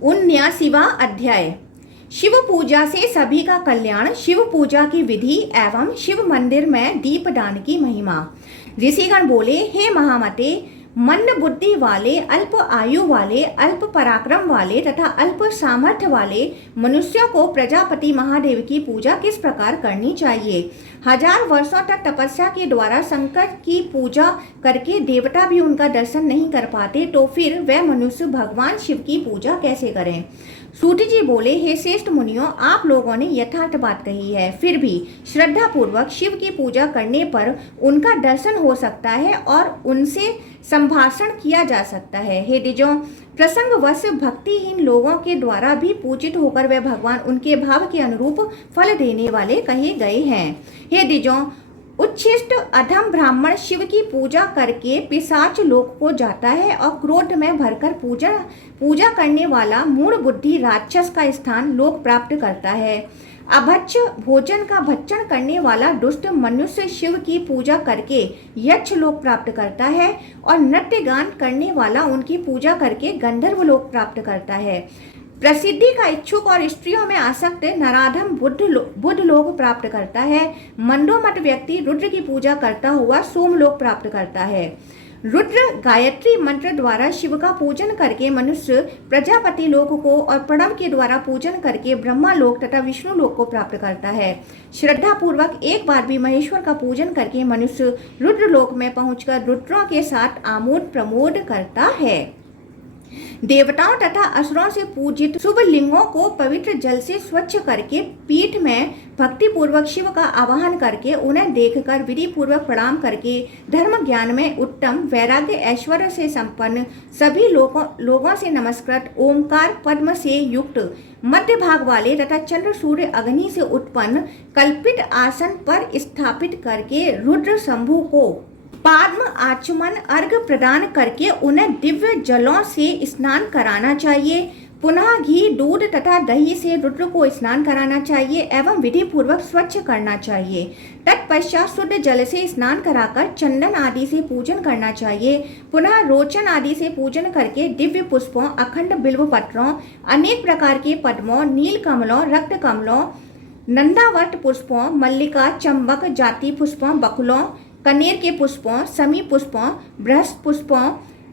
79वां अध्याय। शिव पूजा से सभी का कल्याण। शिव पूजा की विधि एवं शिव मंदिर में दीपदान की महिमा। ऋषिगण बोले, हे महामते, मंद बुद्धि वाले, अल्प आयु वाले, अल्प पराक्रम वाले तथा अल्प सामर्थ्य वाले मनुष्यों को प्रजापति महादेव की पूजा किस प्रकार करनी चाहिए। 1000 वर्षों तक तपस्या के द्वारा शंकर की पूजा करके देवता भी उनका दर्शन नहीं कर पाते, तो फिर वह मनुष्य भगवान शिव की पूजा कैसे करें। सूत जी बोले, हे श्रेष्ठ मुनियों, आप लोगों ने यथार्थ बात कही है। फिर भी श्रद्धा पूर्वक शिव की पूजा करने पर उनका दर्शन हो सकता है और उनसे संभाषण किया जा सकता है। हे द्विजों, प्रसंगवश भक्तिहीन लोगों के द्वारा भी पूजित होकर वे भगवान उनके भाव के अनुरूप फल देने वाले कहे गए हैं। हे द्विजों, उच्छिष्ट अधम ब्राह्मण शिव की पूजा करके पिशाच लोक को जाता है और क्रोध में भरकर पूजा करने वाला मूढ़ बुद्धि राक्षस का स्थान लोक प्राप्त करता है। अभक्ष भोजन का भक्षण करने वाला दुष्ट मनुष्य शिव की पूजा करके यक्ष लोक प्राप्त करता है और नृत्य गान करने वाला उनकी पूजा करके गंधर्व लोक प्राप्त करता है। प्रसिद्धि का इच्छुक और स्त्रियों में आसक्त नराधम बुद्ध लोक प्राप्त करता है। मंदोमत व्यक्ति रुद्र की पूजा करता हुआ सोमलोक प्राप्त करता है। रुद्र गायत्री मंत्र द्वारा शिव का पूजन करके मनुष्य प्रजापति लोक को और प्रणव के द्वारा पूजन करके ब्रह्मा लोक तथा विष्णु लोक को प्राप्त करता है। श्रद्धा पूर्वक एक बार भी महेश्वर का पूजन करके मनुष्य रुद्र लोक में पहुंचकर रुद्रों के साथ आमोद प्रमोद करता है। देवताओं तथा असुरों से पूजित शुभ लिंगों को पवित्र जल से स्वच्छ करके पीठ में भक्ति पूर्वक शिव का आवाहन करके उन्हें देखकर विधि पूर्वक प्रणाम करके धर्म ज्ञान में उत्तम वैराग्य ऐश्वर्य से संपन्न सभी लोगों से नमस्कृत ओमकार पद्म से युक्त मध्य भाग वाले तथा चंद्र सूर्य अग्नि से उत्पन्न कल्पित आसन पर स्थापित करके रुद्र शंभु को पाद्म आचमन अर्घ प्रदान करके उन्हें दिव्य जलों से स्नान कराना चाहिए। पुनः घी दूध तथा दही से रुद्र को स्नान कराना चाहिए एवं विधि पूर्वक स्वच्छ करना चाहिए। तत्पश्चात शुद्ध जल से स्नान कराकर चंदन आदि से पूजन करना चाहिए। पुनः रोचन आदि से पूजन करके दिव्य पुष्पों, अखंड बिल्व पत्रों, अनेक प्रकार के पद्मों, नील कमलों, रक्त कमलों, नंदावर्त पुष्पों, मल्लिका, चंबक जाति पुष्पों, बकुलों, कनेर के पुष्पों, समी पुष्पों, बृहस्प पुष्पों,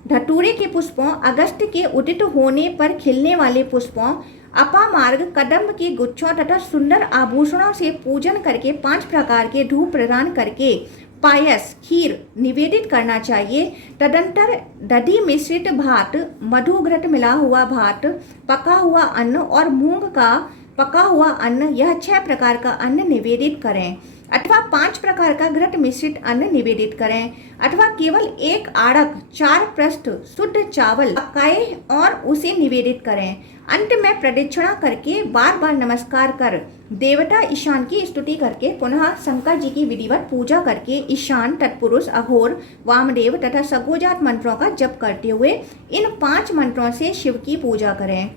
धतूरे के पुष्पों, अगस्त के उदित होने पर खिलने वाले पुष्पों, अपामार्ग कदम्ब के गुच्छों तथा सुंदर आभूषणों से पूजन करके 5 प्रकार के धूप प्रदान करके पायस खीर निवेदित करना चाहिए। तदंतर दधि मिश्रित भात, मधुघृत मिला हुआ भात, पका हुआ अन्न और मूंग का पका हुआ अन्न, यह 6 प्रकार का अन्न निवेदित करें अथवा 5 प्रकार का घृत मिश्रित अन्न निवेदित करें अथवा केवल 1 आड़क 4 पृष्ठ शुद्ध चावल पकाए और उसे निवेदित करें। अंत में प्रदक्षिणा करके बार बार नमस्कार कर देवता ईशान की स्तुति करके पुनः शंकर जी की विधिवत पूजा करके ईशान, तत्पुरुष, अघोर, वामदेव तथा सगोजात मंत्रों का जप करते हुए इन 5 मंत्रों से शिव की पूजा करें।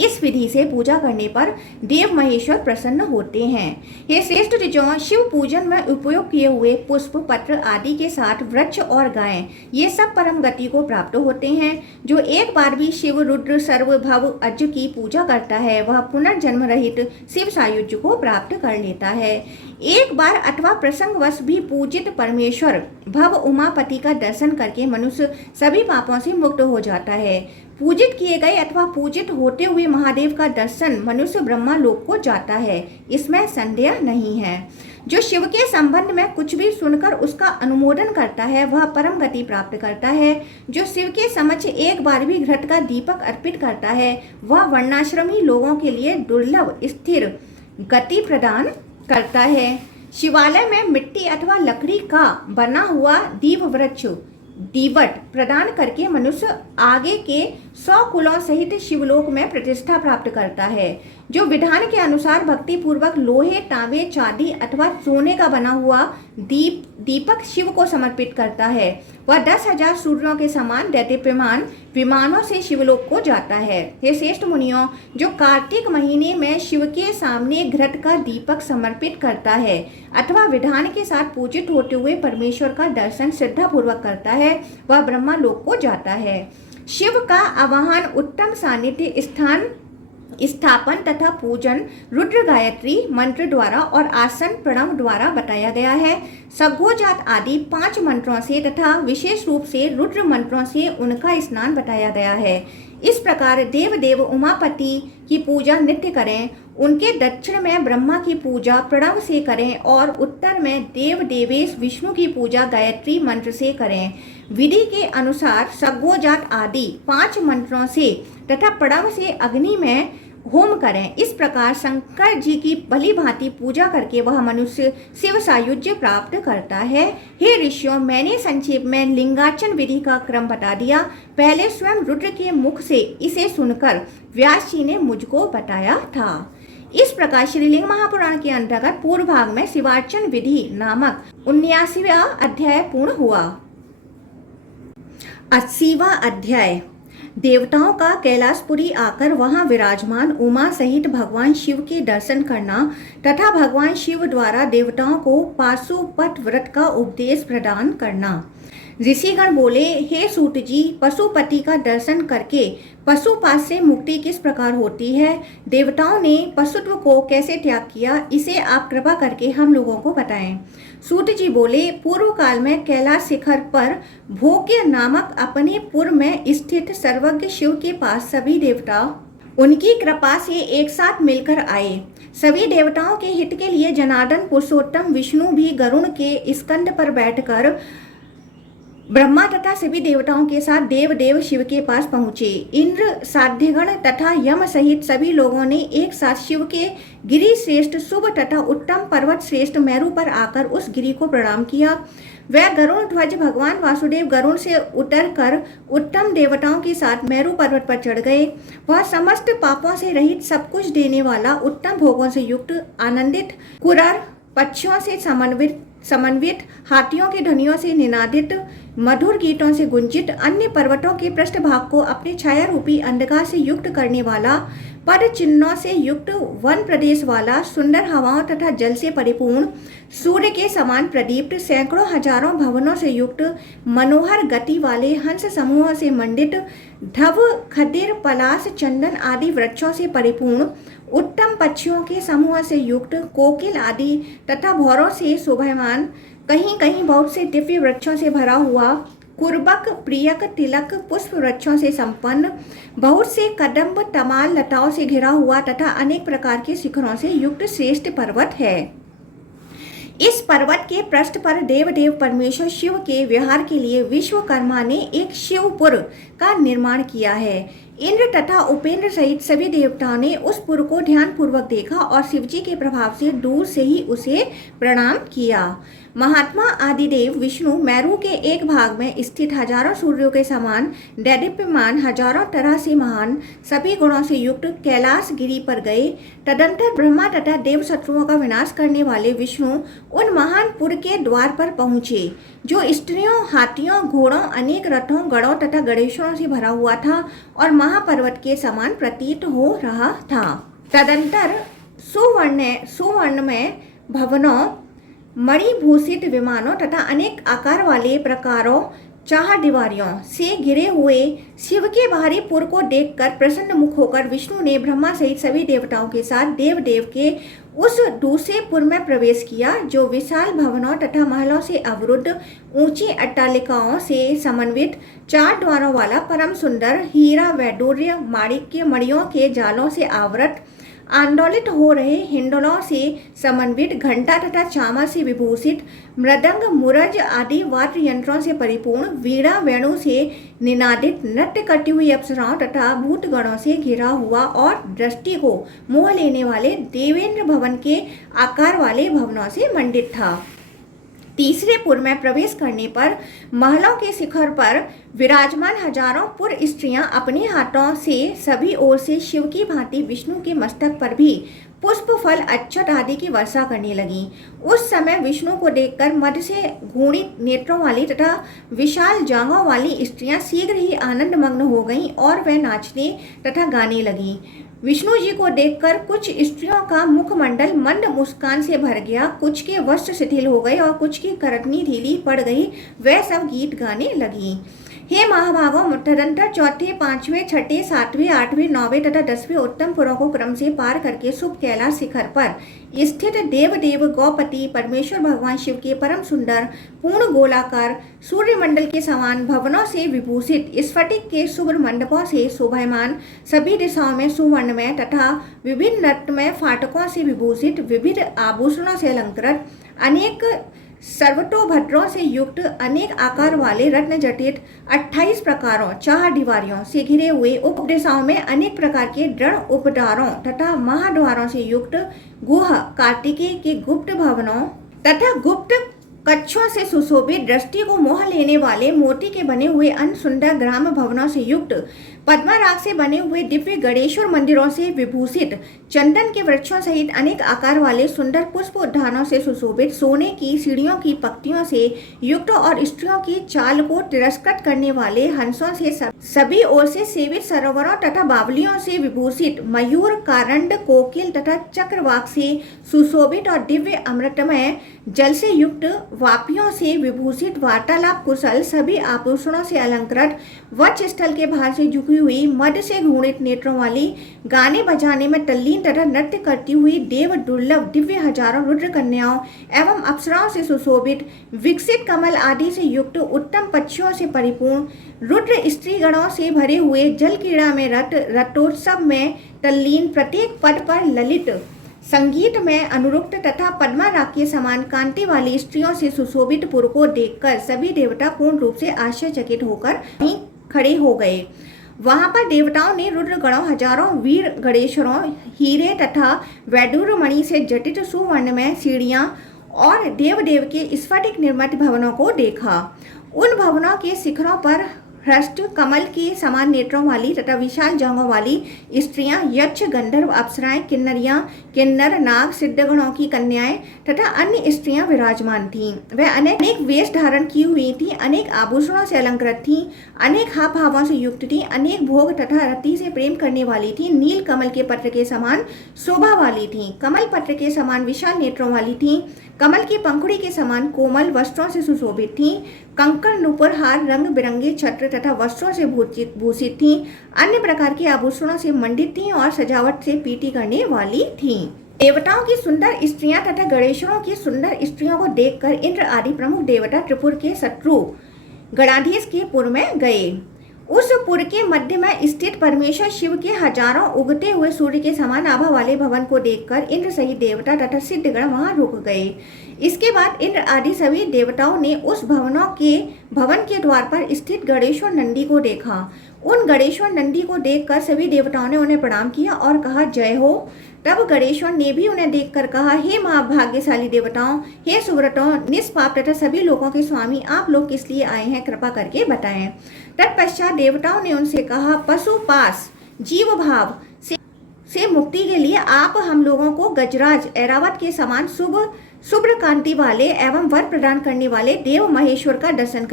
इस विधि से पूजा करने पर देव महेश्वर प्रसन्न होते हैं। ये श्रेष्ठ ऋषियों, शिव पूजन में उपयोग किए हुए पुष्प, पत्र आदि के साथ वृक्ष और गायें, ये सब परम गति को प्राप्त होते हैं। जो एक बार भी शिव, रुद्र, सर्व भव अज की पूजा करता है वह पुनर्जन्म रहित शिव सायुज्य को प्राप्त कर लेता है। एक बार अथवा प्रसंगवश भी पूजित परमेश्वर भव उमापति का दर्शन करके मनुष्य सभी पापों से मुक्त हो जाता है। पूजित किए गए अथवा पूजित होते हुए महादेव का दर्शन मनुष्य ब्रह्मा लोक को जाता है, इसमें संदेह नहीं है। जो शिव के संबंध में कुछ भी सुनकर उसका अनुमोदन करता है वह परम गति प्राप्त करता है। जो शिव के समक्ष एक बार भी घृत का दीपक अर्पित करता है वह वर्णाश्रमी लोगों के लिए दुर्लभ स्थिर गति प्रदान करता है। शिवालय में मिट्टी अथवा लकड़ी का बना हुआ दीप वृक्ष दीवट प्रदान करके मनुष्य आगे के 100 कुलों सहित शिवलोक में प्रतिष्ठा प्राप्त करता है। जो विधान के अनुसार भक्ति पूर्वक लोहे, तांबे, चांदी अथवा सोने का बना हुआ दीपक शिव को समर्पित करता है वह 10,000 सूर्यों के समान दैदीप्यमान विमानों से शिवलोक को जाता है। हे श्रेष्ठ मुनियों, जो कार्तिक महीने में शिव के सामने घृत का दीपक समर्पित करता है अथवा विधान के साथ पूजित होते हुए परमेश्वर का दर्शन श्रद्धा पूर्वक करता है वह ब्रह्मा लोक को जाता है। शिव का आवाहन, उत्तम सानिध्य स्थापन तथा पूजन रुद्र गायत्री मंत्र द्वारा और आसन प्रणव द्वारा बताया गया है। सघोजात आदि 5 मंत्रों से तथा विशेष रूप से रुद्र मंत्रों से उनका स्नान बताया गया है। इस प्रकार देव उमापति की पूजा नित्य करें, उनके दक्षिण में ब्रह्मा की पूजा प्रणव से करें और उत्तर में देवेश विष्णु की पूजा गायत्री मंत्र से करें। विधि के अनुसार सघोजात आदि 5 मंत्रों से तथा प्रणव से अग्नि में होम करें। इस प्रकार शंकर जी की भली भांति पूजा करके वह मनुष्य शिव सायुज्य प्राप्त करता है। हे ऋषियों, मैंने संक्षेप में लिंगार्चन विधि का क्रम बता दिया। पहले स्वयं रुद्र के मुख से इसे सुनकर व्यास जी ने मुझको बताया था। इस प्रकार श्रीलिंग महापुराण के अंतर्गत पूर्व भाग में शिवार्चन विधि नामक 79वां अध्याय पूर्ण हुआ। 80वां अध्याय देवताओं का कैलाशपुरी आकर वहां विराजमान उमा सहित भगवान शिव के दर्शन करना तथा भगवान शिव द्वारा देवताओं को पाशुपत व्रत का उपदेश प्रदान करना। ऋषिगण बोले, हे सूत जी, पशुपति का दर्शन करके पशुपात से मुक्ति किस प्रकार होती है? देवताओं ने पशुत्व को कैसे त्याग किया, इसे आप कृपा करके हम लोगों को बताएं। सूत जी बोले, पूर्व काल में कैलाश शिखर पर भोग्य नामक अपने पुर में स्थित सर्वज्ञ शिव के पास सभी देवता उनकी कृपा से एक साथ मिलकर आए। सभी देवताओं के हित के लिए जनार्दन पुरुषोत्तम विष्णु भी गरुण के स्कंद पर बैठकर ब्रह्मा तथा सभी देवताओं के साथ देव शिव के पास पहुँचे। इंद्र, साध्यगण तथा यम सहित सभी लोगों ने एक साथ शिव के गिरि श्रेष्ठ शुभ तथा उत्तम पर्वत श्रेष्ठ मेरु पर आकर उस गिरि को प्रणाम किया। वह गरुण ध्वज भगवान वासुदेव गरुण से उतरकर उत्तम देवताओं के साथ मेरु पर्वत पर चढ़ गए। वह समस्त पापों से रहित, सब कुछ देने वाला, उत्तम भोगों से युक्त, आनंदित, कुरर पक्षियों से समन्वित, हाथियों के ध्वनियों से निनादित, मधुर गीतों से गुंजित, अन्य पर्वतों के पृष्ठभाग को अपने छाया रूपी अंधकार से युक्त करने वाला, पद चिन्हों से युक्त, वन प्रदेश वाला, सुंदर हवाओं तथा जल से परिपूर्ण, सूर्य के समान प्रदीप्त, सैकड़ों हजारों भवनों से युक्त, मनोहर गति वाले, हंस समूहों से मंडित, धव, खदिर, पलाश, चंदन आदि वृक्षों से परिपूर्ण, उत्तम पक्षियों के समूह से युक्त, कोकिल आदि तथा भौरों से शोभायमान, कहीं कहीं बहुत से दिव्य वृक्षों से भरा हुआ, कुर्बक, प्रियक, तिलक, पुष्प वृक्षों से संपन्न, बहुत से कदम्ब, तमाल, लताओं से घिरा हुआ तथा अनेक प्रकार के शिखरों से युक्त श्रेष्ठ पर्वत है। इस पर्वत के पृष्ठ पर देव परमेश्वर शिव के विहार के लिए विश्वकर्मा ने एक शिवपुर का निर्माण किया है। इंद्र तथा उपेंद्र सहित सभी देवताओं ने उस पुर को ध्यान पूर्वक देखा और शिवजी के प्रभाव से दूर से ही उसे प्रणाम किया। महात्मा आदिदेव विष्णु मेरु के एक भाग में स्थित हजारों सूर्यों के समान दैदीप्यमान, हजारों तरह से महान, सभी गुणों से युक्त कैलाश गिरी पर गए। तदंतर ब्रह्मा तथा देव शत्रुओं का विनाश करने वाले विष्णु उन महान पुर के द्वार पर पहुँचे, जो स्त्रियों, हाथियों, घोड़ों, अनेक रथों, गढ़ों तथा गणेशों से भरा हुआ था और महापर्वत के समान प्रतीत हो रहा था। तदंतर सुवर्ण में भवनों, मणिभूषित विमानों तथा अनेक आकार वाले प्रकारों चारदीवारियों से घिरे हुए शिव के बाहरी पुर को देखकर प्रसन्न मुख होकर विष्णु ने ब्रह्मा सहित सभी देवताओं के साथ देव के उस दूसरे पुर में प्रवेश किया, जो विशाल भवनों तथा महलों से अवरुद्ध, ऊंची अट्टालिकाओं से समन्वित, 4 द्वारों वाला, परम सुंदर, हीरा, वैडूर्य, माणिक्य, मणियों के जालों से आवृत, आंदोलित हो रहे हिंडोलों से समन्वित, घंटा तथा चामर से विभूषित, मृदंग, मुरज आदि वाद्य यंत्रों से परिपूर्ण, वीणा, वेणु से निनादित, नृत्य करती हुई अप्सराओं तथा भूतगणों से घिरा हुआ और दृष्टि को मोह लेने वाले देवेंद्र भवन के आकार वाले भवनों से मंडित था। तीसरे पुर में प्रवेश करने पर महलों के शिखर पर विराजमान हजारों पुर स्त्रियां अपने हाथों से सभी ओर से शिव की भांति विष्णु के मस्तक पर भी पुष्प, फल, अक्षत आदि की वर्षा करने लगी। उस समय विष्णु को देखकर मद से घूर्णित नेत्रों वाली तथा विशाल जांघों वाली स्त्रियां शीघ्र ही आनंद मग्न हो गईं और वे नाचने तथा गाने लगीं। विष्णु जी को देखकर कुछ स्त्रियों का मुखमंडल मंद मुस्कान से भर गया, कुछ के वस्त्र शिथिल हो गए और कुछ की करतनी ढीली पड़ गई। वह सब गीत गाने लगी। हे हे महाभागों, तदंतर चौथे, पांचवें, छठे, सातवें, आठवें, नौवें तथा 10वें उत्तम पुरों को क्रम से पार करके शुभ कैलाश शिखर पर स्थित देव गौपति परमेश्वर भगवान शिव के परम सुंदर पूर्ण गोलाकार सूर्यमंडल के समान भवनों से विभूषित स्फटिक के शुभ्र मंडपों से शोभायमान, सभी दिशाओं में सुवर्णमय तथा विभिन्न रत्नमय फाटकों से विभूषित, विविध आभूषणों से अलंकृत, अनेक सर्वतोभद्रों से युक्त, अनेक आकार वाले रत्न जटित 28 प्रकारों 4 दीवारियों से घिरे हुए, उपदिशाओं में अनेक प्रकार के दृढ़ उपद्वारों तथा महाद्वारों से युक्त, गुह कार्तिकेय के गुप्त भवनों तथा गुप्त कक्षों से सुशोभित, दृष्टि को मोह लेने वाले मोती के बने हुए अन्य सुंदर ग्राम भवनों से युक्त, पद्मराग से बने हुए दिव्य गणेश्वर मंदिरों से विभूषित, चंदन के वृक्षों सहित अनेक आकार वाले सुंदर पुष्प उद्यानों से सुशोभित, सोने की सीढ़ियों की पंक्तियों से युक्त और स्त्रियों की चाल को तिरस्कृत करने वाले हंसों से सभी ओर से सेवित सरोवरों तथा बावलियों से विभूषित, मयूर, कारंड, कोकिल तथा चक्रवाक से सुशोभित और दिव्य अमृतमय जल से युक्त, वापियों से विभूषित, वार्तालाप कुशल, सभी आभूषणों से अलंकृत, वक्ष स्थल के भार से झुकी हुई, मद से घूर्णित नेत्रों वाली, गाने बजाने में तल्लीन तथा नृत्य करती हुई, देव दुर्लभ दिव्य हजारों रुद्र कन्याओं एवं अप्सराओं से सुशोभित, विकसित कमल आदि से युक्त, उत्तम पक्षियों से परिपूर्ण, रुद्र स्त्रीगणों से भरे हुए, जल क्रीड़ा में रथोत्सव में तल्लीन, प्रत्येक पद पर ललित संगीत में अनुरुक्त तथा पद्मराग के समान कांति वाली स्त्रियों से सुशोभित पुर को देखकर सभी देवता पूर्ण रूप से आश्चर्यचकित होकर वहीं खड़े हो गए। वहां पर देवताओं ने रुद्रगणों, हजारों वीर गणेश्वरों, हीरे तथा वैडूर्य मणि से जटित सुवर्णमय सीढ़ियां और देव के स्फटिक निर्मित भवनों को देखा। उन भवनों के शिखरों पर हृष्ट कमल के समान नेत्रों वाली तथा विशाल जांघों वाली स्त्रियां, यक्ष, गंधर्व, अप्सराएं, किन्नरियां, किन्नर, नाग, सिद्धगणों की कन्याएं तथा अन्य स्त्रियां विराजमान थीं। वह अनेक वेश धारण की हुई थी, अनेक आभूषणों से अलंकृत थीं, अनेक हाव भावों से युक्त थीं, अनेक भोग तथा रति से प्रेम करने वाली थीं, नील कमल के पत्र के समान शोभा वाली थीं, कमल पत्र के समान विशाल नेत्रों वाली थीं, कमल की पंखुड़ी के समान कोमल वस्त्रों से सुशोभित थीं, कंकण, नूपुर, हार, रंग बिरंगे छत्र तथा वस्त्रों से भूषित थीं, अन्य प्रकार के आभूषणों से मंडित थीं और सजावट से प्रीति करने वाली थीं। देवताओं की सुंदर स्त्रियां तथा गणेशों की सुंदर स्त्रियों को देखकर इंद्र आदि प्रमुख देवता त्रिपुर के शत्रु गणाधीश के पुर में गए। उस पुर के मध्य में स्थित परमेश्वर शिव के हजारों उगते हुए सूर्य के समान आभा वाले भवन को देखकर इंद्र सहित देवता तथा सिद्धगण वहां रुक गए। इसके बाद इंद्र आदि सभी देवताओं ने उस भवन के द्वार पर स्थित गणेश्वर नंदी को देखा। उन गणेश्वर नंदी को देखकर सभी देवताओं ने उन्हें प्रणाम किया और कहा, जय हो। तब गणेश्वर ने भी उन्हें देखकर कहा, हे महाभाग्यशाली देवताओं, हे सुव्रतों, निष्पाप तथा सभी लोगों के स्वामी, आप लोग किस लिए आए हैं, कृपा करके बताएं। तत्पश्चात देवताओं ने उनसे कहा, पशुपास जीव भाव से मुक्ति के लिए आप हम लोगों को गजराज ऐरावत के समान शुभ्र कांति वाले एवं वर प्रदान करने वाले देव महेश्वर का दर्शन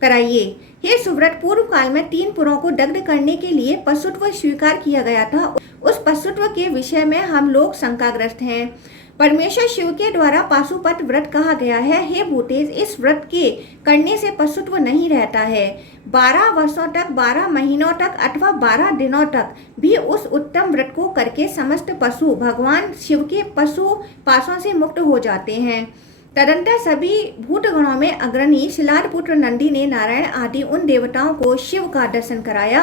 कराइए। हे सुव्रत, पूर्व काल में 3 पुरों को दग्ध करने के लिए पशुत्व स्वीकार किया गया था। उस पशुत्व के विषय में हम लोग शंकाग्रस्त हैं। परमेश्वर शिव के द्वारा पाशुपत व्रत कहा गया है। हे भूतेश, इस व्रत के करने से पशुत्व नहीं रहता है। 12 वर्षों तक, 12 महीनों तक अथवा 12 दिनों तक भी उस उत्तम व्रत को करके समस्त पशु भगवान शिव के पशु पासों से मुक्त हो जाते हैं। तदंतर सभी भूतगणों में अग्रणी शिलाद पुत्र नंदी ने नारायण आदि उन देवताओं को शिव का दर्शन कराया।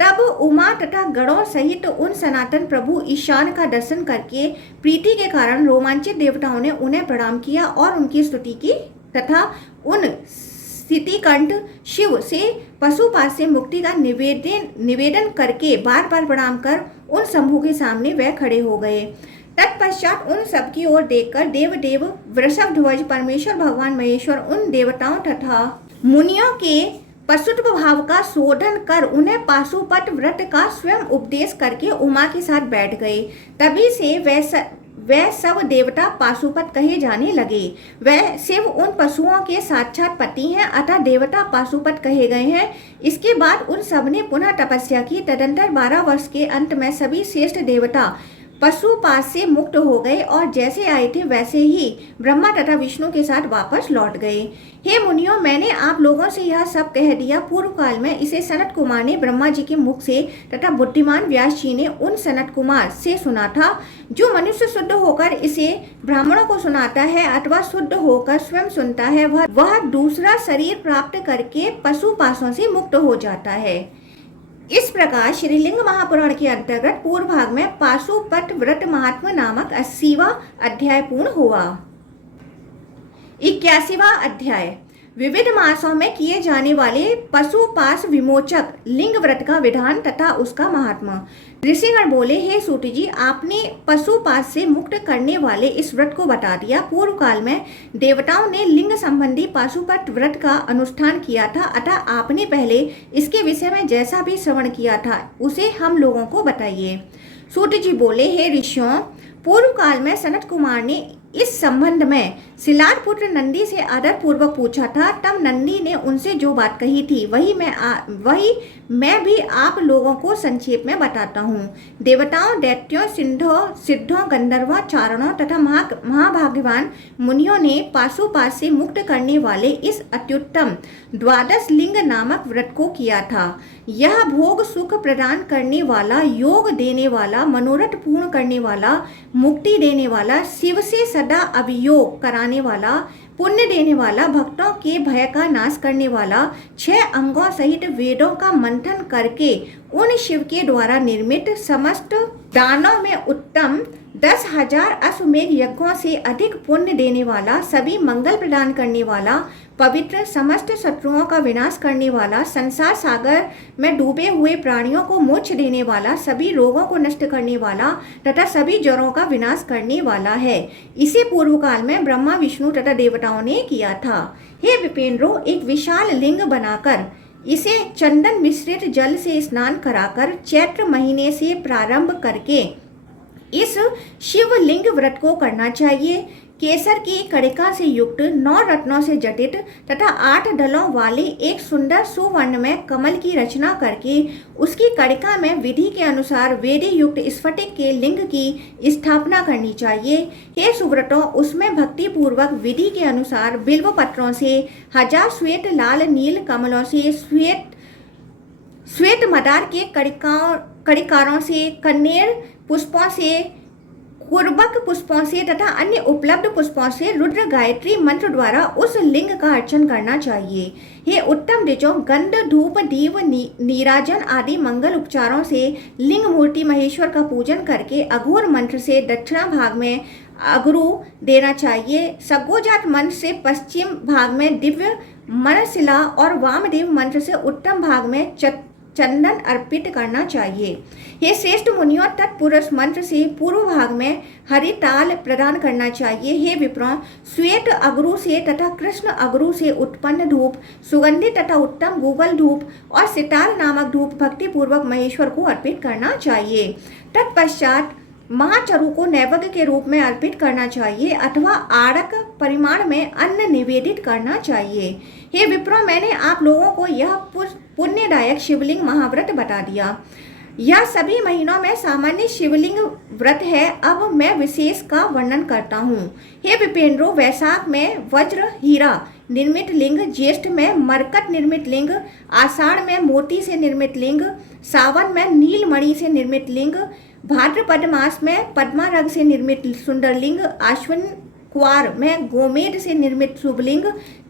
तब उमा तथा गणों सहित उन सनातन प्रभु ईशान का दर्शन करके प्रीति के कारण रोमांचित देवताओं ने उन्हें प्रणाम किया और उनकी स्तुति की तथा उन स्थितिकंठ शिव से पशुपात से मुक्ति का निवेदन करके बार बार प्रणाम कर उन समूह के सामने वह खड़े हो गए। तत्पश्चात उन सबकी ओर देखकर देव वृषभ ध्वज परमेश्वर भगवान महेश्वर उन देवताओं तथा मुनियों के पशुत्व भाव का शोधन कर उन्हें पाशुपत व्रत का स्वयं उपदेश करके उमा के साथ बैठ गए। तभी से वह सब देवता पाशुपत कहे जाने लगे। वह शिव उन पशुओं के साक्षात पति हैं, अतः देवता पाशुपत कहे गए हैं। इसके बाद उन सब ने पुनः तपस्या की। तदंतर 12 वर्ष के अंत में सभी श्रेष्ठ देवता पशुपाश से मुक्त हो गए और जैसे आए थे वैसे ही ब्रह्मा तथा विष्णु के साथ वापस लौट गए। हे मुनियों, मैंने आप लोगों से यह सब कह दिया। पूर्व काल में इसे सनत कुमार ने ब्रह्मा जी के मुख से तथा बुद्धिमान व्यास जी ने उन सनत कुमार से सुना था। जो मनुष्य शुद्ध होकर इसे ब्राह्मणों को सुनाता है अथवा शुद्ध होकर स्वयं सुनता है, वह दूसरा शरीर प्राप्त करके पशुपाशों से मुक्त हो जाता है। इस प्रकार श्रीलिंग महापुराण के अंतर्गत पूर्व भाग में पाशुपत व्रत महात्म्य नामक 80वां अध्याय पूर्ण हुआ। 81वां अध्याय विविध मासों में किए जाने वाले पशुपाश विमोचक लिंग व्रत का विधान तथा उसका महात्मा। ऋषिगण बोले, हे सूत जी, आपने पशुपाश से मुक्त करने वाले इस व्रत को बता दिया। पूर्व काल में देवताओं ने लिंग संबंधी पाशुपत व्रत का अनुष्ठान किया था, अतः आपने पहले इसके विषय में जैसा भी श्रवण किया था उसे हम लोगों को बताइए। सूत जी बोले, हे ऋषियों, पूर्व काल में सनत कुमार ने इस संबंध में सिलार पुत्र नंदी से आदर पूर्वक पूछा था। तब नंदी ने उनसे जो बात कही थी वही मैं भी आप लोगों को संक्षेप में बताता हूँ। देवताओं, दैत्यों, सिद्धों, गंधर्वों, चारणों तथा महाभाग्यवान मुनियों ने पाशुपाश से मुक्त करने वाले इस अत्युत्तम द्वादश लिंग नामक व्रत को किया था। यह भोग सुख प्रदान करने वाला, योग देने वाला, मनोरथ पूर्ण करने वाला, मुक्ति देने वाला, शिव से सदा अभियोग कराने वाला, पुण्य देने वाला, भक्तों के भय का नाश करने वाला, 6 अंगों सहित वेदों का मंथन करके उन शिव के द्वारा निर्मित समस्त दानों में उत्तम 10,000 अश्वमेध यज्ञों से अधिक पुण्य देने वाला, सभी मंगल प्रदान करने वाला, पवित्र, समस्त शत्रुओं का विनाश करने वाला, संसार सागर में डूबे हुए प्राणियों को मोक्ष देने वाला, सभी रोगों को नष्ट करने वाला तथा सभी जड़ों का विनाश करने वाला है। इसे पूर्व काल में ब्रह्मा, विष्णु तथा देवताओं ने किया था। हे विपेंद्रो, एक विशाल लिंग बनाकर इसे चंदन मिश्रित जल से स्नान कराकर चैत्र महीने से प्रारंभ करके इस शिवलिंग व्रत को करना चाहिए। केसर की कड़िका से युक्त 9 रत्नों से जटित तथा 8 दलों वाले एक सुंदर सुवर्ण में कमल की रचना करके उसकी कड़िका में विधि के अनुसार वेदी युक्त स्फटिक के लिंग की स्थापना करनी चाहिए। हे सुव्रतों, उसमें भक्ति पूर्वक विधि के अनुसार बिल्व पत्रों से, 1000 श्वेत लाल नील कमलों से, श्वेत मदार के कड़िकारों से, कन्नेर पुष्पों से, कुर्बक पुष्पों से तथा अन्य उपलब्ध पुष्पों से रुद्र गायत्री मंत्र द्वारा उस लिंग का अर्चन करना चाहिए। हे उत्तम द्विजों, गंध, धूप, दीप, नीराजन आदि मंगल उपचारों से लिंग मूर्ति महेश्वर का पूजन करके अघोर मंत्र से दक्षिणा भाग में अगरु देना चाहिए। सगोजात मंत्र से पश्चिम भाग में दिव्य मनशिला और वामदेव मंत्र से उत्तम भाग में चंदन अर्पित करना चाहिए। हे श्रेष्ठ मुनियों, तत्पुरुष मंत्र से पूर्व भाग में हरिताल प्रदान करना चाहिए। हे विप्रों, श्वेत अगरु से तथा कृष्ण अगरु से उत्पन्न धूप, सुगंधित तथा उत्तम गूगल धूप और सिताल नामक धूप भक्ति पूर्वक महेश्वर को अर्पित करना चाहिए। तत्पश्चात महाचरु को नैवेद्य के रूप में अर्पित करना चाहिए अथवा आड़क परिमाण में अन्न निवेदित करना चाहिए। हे विप्रो, मैंने आप लोगों को यह पुण्यदायक शिवलिंग महाव्रत बता दिया। यह सभी महीनों में सामान्य शिवलिंग व्रत है। अब मैं विशेष का वर्णन करता हूँ। हे विपेंद्रो, वैशाख में वज्र हीरा निर्मित लिंग, ज्येष्ठ में मरकट निर्मित लिंग, आषाढ़ में मोती से निर्मित लिंग, सावन में नीलमणि से निर्मित लिंग, भाद्रपद मास में पद्मारग से निर्मित सुंदर लिंग, आश्विन क्वार में गोमेद से निर्मित शुभलिंग,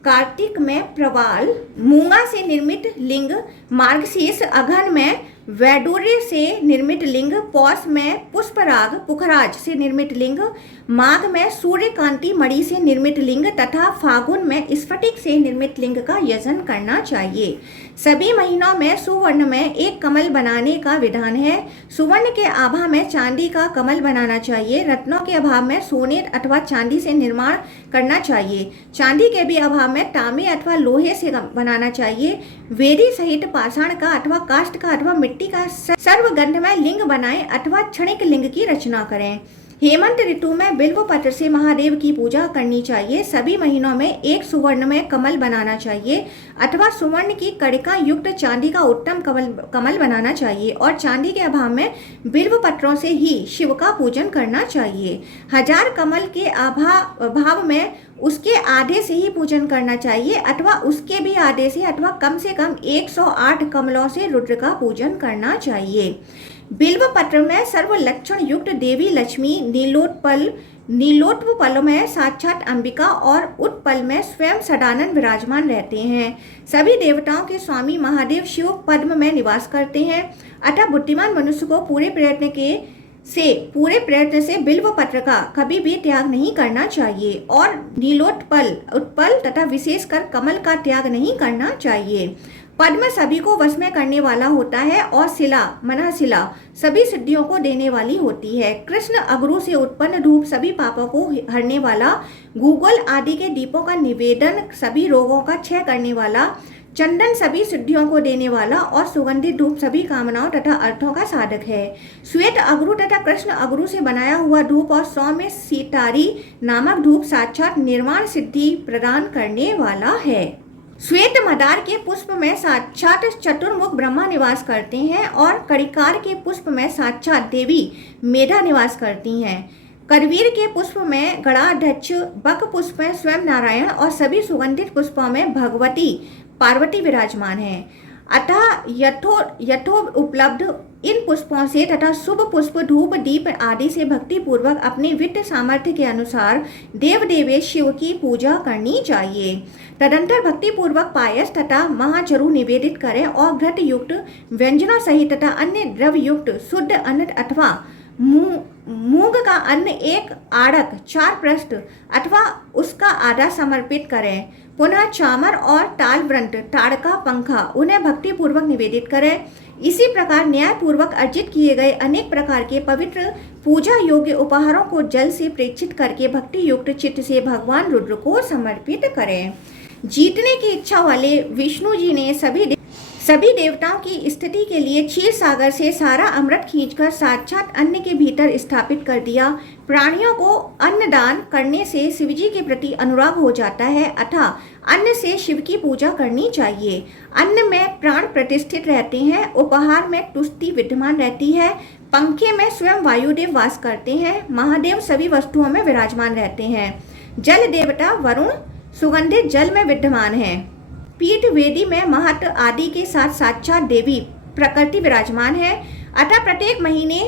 कार्तिक में प्रवाल मूंगा से निर्मित लिंग, मार्गशीर्ष अघन में वैडूर्य से निर्मित लिंग, पौष में पुष्पराग पुखराज से निर्मित लिंग, माघ में सूर्यकांति मणि से निर्मित लिंग तथा फागुन में स्फटिक से निर्मित लिंग का यजन करना चाहिए। सभी महीनों में सुवर्ण में एक कमल बनाने का विधान है। सुवर्ण के आभा में चांदी का कमल बनाना चाहिए। रत्नों के अभाव में सोने अथवा चांदी से निर्माण करना चाहिए। चांदी के भी अभाव में तांबे अथवा लोहे से बनाना चाहिए। वेदी सहित पाषाण का अथवा काष्ठ का अथवा मिट्टी का सर्वगंधमय लिंग बनाएं अथवा क्षणिक लिंग की रचना करें। हेमंत ऋतु में बिल्व पत्र से महादेव की पूजा करनी चाहिए। सभी महीनों में एक सुवर्ण में कमल बनाना चाहिए अथवा सुवर्ण की कड़िका युक्त चांदी का उत्तम कमल बनाना चाहिए और चांदी के अभाव में बिल्व पत्रों से ही शिव का पूजन करना चाहिए। 1000 कमल के अभाव में उसके आधे से ही पूजन करना चाहिए अथवा उसके भी आधे से अथवा कम से कम 108 कमलों से रुद्र का पूजन करना चाहिए। बिल्व पत्र में सर्व लक्षण युक्त देवी लक्ष्मी नीलोत्पल में साक्षात अंबिका और उत्पल में स्वयं सदानंद विराजमान रहते हैं। सभी देवताओं के स्वामी महादेव शिव पद्म में निवास करते हैं। अतः बुद्धिमान मनुष्य को पूरे प्रयत्न से बिल्व पत्र का कभी भी त्याग नहीं करना चाहिए और उत्पल तथा विशेषकर कमल का त्याग नहीं करना चाहिए। पद्म सभी को वश में करने वाला होता है और शिला सभी सिद्धियों को देने वाली होती है। कृष्ण अगरू से उत्पन्न धूप सभी पापों को हरने वाला, गूगल आदि के दीपों का निवेदन सभी रोगों का क्षय करने वाला, चंदन सभी सिद्धियों को देने वाला और सुगंधित धूप सभी कामनाओं तथा अर्थों का साधक है। श्वेत अगरू तथा कृष्ण अगरू से बनाया हुआ धूप और सौम्य सीतारी नामक धूप साक्षात निर्वाण सिद्धि प्रदान करने वाला है। श्वेत मदार के पुष्प में साक्षात चतुर्मुख ब्रह्मा निवास करते हैं और कड़िकार के पुष्प में साक्षात देवी मेधा निवास करती हैं। करवीर के पुष्प में गणाध्यक्ष, बक पुष्प में स्वयं नारायण और सभी सुगंधित पुष्पों में भगवती पार्वती विराजमान है। अतः यथो उपलब्ध इन पुष्पों से तथा शुभ पुष्प धूप दीप आदि से भक्ति पूर्वक अपने वित्त सामर्थ्य के अनुसार देव देवेश शिव की पूजा करनी चाहिए। तदंतर भक्ति पूर्वक पायस तथा महाचरु निवेदित करें और घृत युक्त व्यंजनों सहित तथा अन्य द्रव्य युक्त शुद्ध अन्न अथवा मूंग का अन्न 1 आड़क 4 पृष्ठ अथवा उसका आधा समर्पित करें। पुनः चामर और तालव्रंत ताड़का पंखा उन्हें भक्ति पूर्वक निवेदित करें। इसी प्रकार न्याय पूर्वक अर्जित किए गए अनेक प्रकार के पवित्र पूजा योग्य उपहारों को जल से प्रेक्षित करके भक्ति युक्त चित्त से भगवान रुद्र को समर्पित करें। जीतने की इच्छा वाले विष्णु जी ने सभी देवताओं की स्थिति के लिए क्षीर सागर से सारा अमृत खींचकर साक्षात अन्न के भीतर स्थापित कर दिया। प्राणियों को अन्न दान करने से शिवजी के प्रति अनुराग हो जाता है अतः अन्न से शिव की पूजा करनी चाहिए। अन्न में प्राण प्रतिष्ठित रहते हैं, उपहार में तुष्टि विद्यमान रहती है, पंखे में स्वयं वायुदेव वास करते हैं, महादेव सभी वस्तुओं में विराजमान रहते हैं। जल देवता वरुण सुगंधित जल में विद्यमान है। पीठ वेदी में महत आदि के साथ साक्षात देवी प्रकृति विराजमान है। अतः प्रत्येक महीने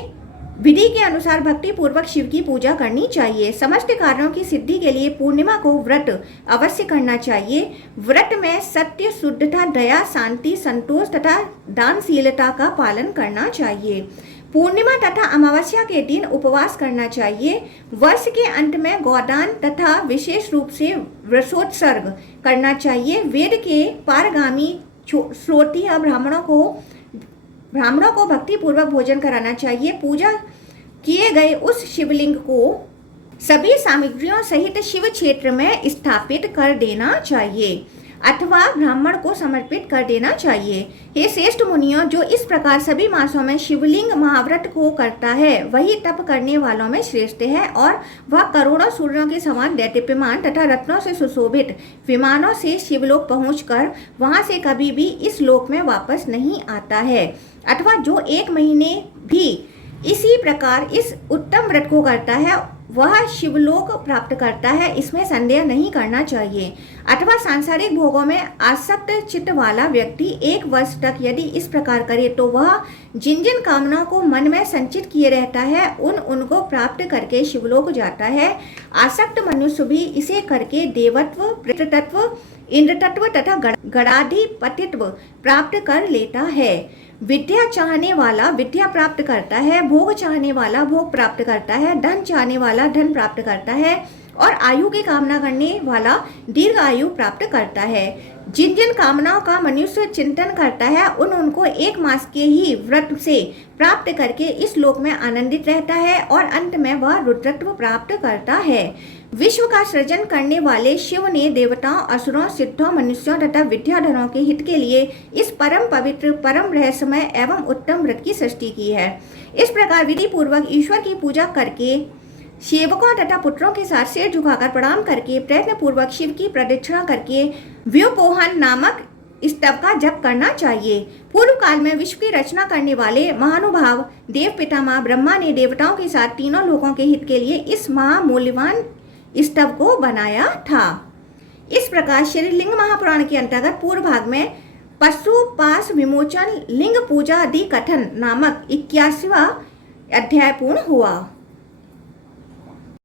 विधि के अनुसार भक्ति पूर्वक शिव की पूजा करनी चाहिए। समस्त कार्यों की सिद्धि के लिए पूर्णिमा को व्रत अवश्य करना चाहिए। व्रत में सत्य, शुद्धता, दया, शांति, संतोष तथा दानशीलता का पालन करना चाहिए। पूर्णिमा तथा अमावस्या के दिन उपवास करना चाहिए। वर्ष के अंत में गोदान तथा विशेष रूप से वृषोत्सर्ग करना चाहिए। वेद के पारगामी श्रोत्रिय ब्राह्मणों को भक्ति पूर्वक भोजन कराना चाहिए। पूजा किए गए उस शिवलिंग को सभी सामग्रियों सहित शिव क्षेत्र में स्थापित कर देना चाहिए अथवा ब्राह्मण को समर्पित कर देना चाहिए। हे श्रेष्ठ मुनियों, जो इस प्रकार सभी मासों में शिवलिंग महाव्रत को करता है वही तप करने वालों में श्रेष्ठ है और वह करोड़ों सूर्यों के समान दैदीप्यमान तथा रत्नों से सुशोभित विमानों से शिवलोक पहुंचकर वहां से कभी भी इस लोक में वापस नहीं आता है अथवा जो 1 महीने भी इसी प्रकार इस उत्तम व्रत को करता है वह शिवलोक प्राप्त करता है, इसमें संदेह नहीं करना चाहिए। अथवा सांसारिक भोगों में आसक्त चित्त वाला व्यक्ति 1 वर्ष तक यदि इस प्रकार करे तो वह जिन जिन कामनाओं को मन में संचित किए रहता है उनको प्राप्त करके शिवलोक जाता है। आसक्त मनुष्य भी इसे करके देवत्व, पितृतत्व, इंद्रतत्व तथा गणाधिपतित्व प्राप्त कर लेता है। विद्या चाहने वाला विद्या प्राप्त करता है, भोग चाहने वाला भोग प्राप्त करता है, धन चाहने वाला धन प्राप्त करता है और आयु की कामना करने वाला दीर्घ आयु प्राप्त करता है। जिन जिन कामनाओं का मनुष्य चिंतन करता है उनको 1 मास के ही व्रत से प्राप्त करके इस लोक में आनंदित रहता है और अंत में वह रुद्रत्व प्राप्त करता है। विश्व का सृजन करने वाले शिव ने देवताओं, असुरों, सिद्धों, मनुष्यों तथा विद्याधरों के हित के लिए इस परम पवित्र, परम रहस्यमय एवं उत्तम व्रत की सृष्टि की है। इस प्रकार विधि पूर्वक ईश्वर की पूजा करके सेवकों तथा पुत्रों के साथ सिर झुकाकर प्रणाम करके प्रयत्न पूर्वक शिव की प्रदक्षिणा करके व्योपोहन नामक स्तव का जप करना चाहिए। पूर्व काल में विश्व की रचना करने वाले महानुभाव देव पितामह ब्रह्मा ने देवताओं के साथ तीनों लोकों के हित के लिए इस महामूल्यवान स्तव को बनाया था। इस प्रकार श्री लिंग महापुराण के अंतर्गत पूर्व भाग में पशुपाश विमोचन लिंग पूजा आदि कथन नामक 81वां अध्याय पूर्ण हुआ।